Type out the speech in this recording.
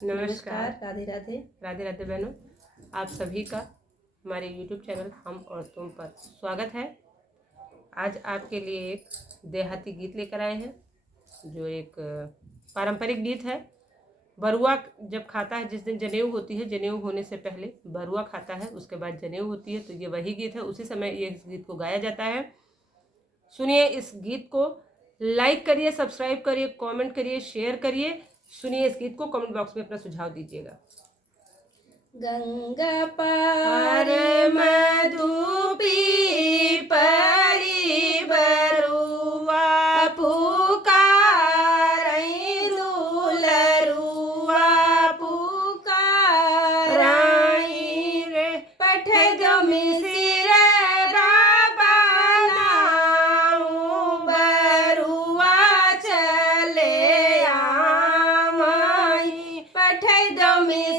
नमस्कार। राधे राधे। राधे राधे बहनों, आप सभी का हमारे YouTube चैनल हम और तुम पर स्वागत है। आज आपके लिए एक देहाती गीत लेकर आए हैं, जो एक पारंपरिक गीत है। बरुआ जब खाता है, जिस दिन जनेऊ होती है, जनेऊ होने से पहले बरुआ खाता है, उसके बाद जनेऊ होती है, तो ये वही गीत है। उसी समय ये इस गीत को गाया जाता है। सुनिए इस गीत को, लाइक करिए, सब्सक्राइब करिए, कमेंट करिए, शेयर करिए। सुनिए इस गीत को, कमेंट बॉक्स में अपना सुझाव दीजिएगा। गंगा पार मधुपी परी बरुआ पुकारई दुलरुआ पुकारई रे पठ जो मिसिर बनाऊं बरुआ चले आमई पठ जो मिसिर